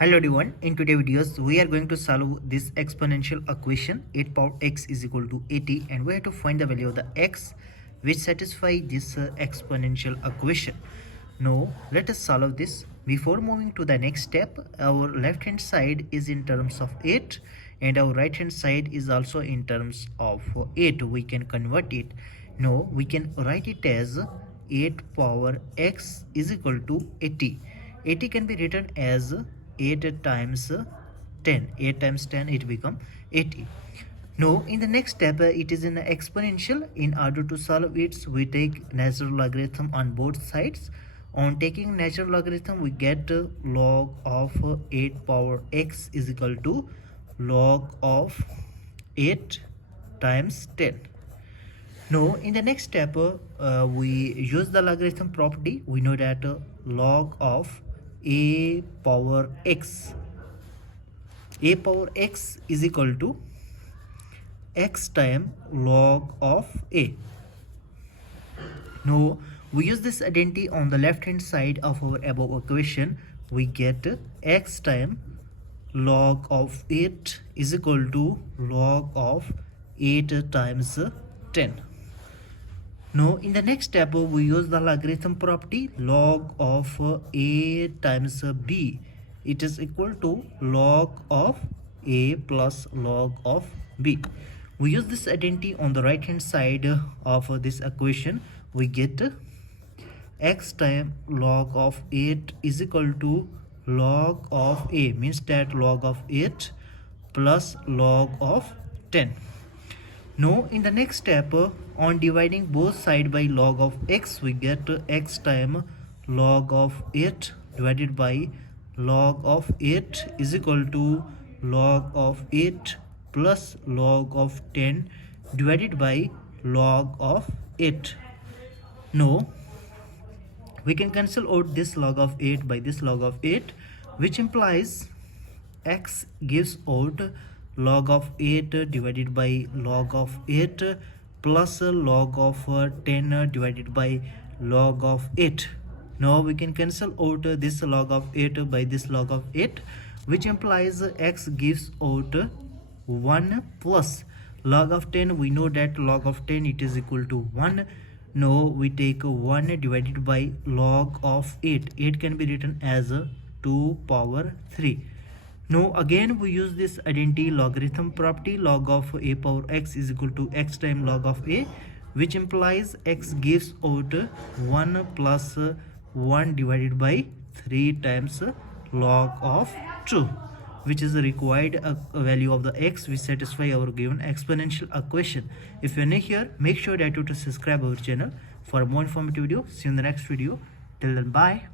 Hello everyone, in today's videos we are going to solve this exponential equation 8 power x is equal to 80 and we have to find the value of the x which satisfy this exponential equation. Now let us solve this. Before moving to the next step, our left hand side is in terms of 8 and our right hand side is also in terms of 8. We can convert it. Now we can write it as 8 power x is equal to 80. 80 can be written as 8 times 10. 8 times 10 it become 80. Now in the next step it is in exponential. In order to solve it, we take natural logarithm on both sides. On taking natural logarithm, we get log of 8 power x is equal to log of 8 times 10. Now in the next step we use the logarithm property. We know that log of a power x is equal to x time log of a. Now we use this identity on the left hand side of our above equation. We get x time log of 8 is equal to log of 8 times 10. Now in the next step we use the logarithm property. Log of a times b, it is equal to log of a plus log of b. We use this identity on the right hand side of this equation. We get x time log of 8 is equal to log of a, means that log of 8 plus log of 10. Now in the next step on dividing both sides by log of x, we get x time log of 8 divided by log of 8 is equal to log of 8 plus log of 10 divided by log of 8. Now we can cancel out this log of 8 by this log of 8, which implies x gives out log of 8 divided by log of 8 plus log of 10 divided by log of 8. Now we can cancel out this log of 8 by this log of 8, which implies x gives out 1 plus log of 10. We know that log of 10 it is equal to 1. Now we take 1 divided by log of 8. 8 can be written as 2 power 3. Now again we use this identity logarithm property. Log of a power x is equal to x time log of a, which implies x gives out 1 plus 1 divided by 3 times log of 2, which is the required value of the x which satisfy our given exponential equation. If you are new here, make sure that you to subscribe our channel for more informative video. See you in the next video. Till then, bye.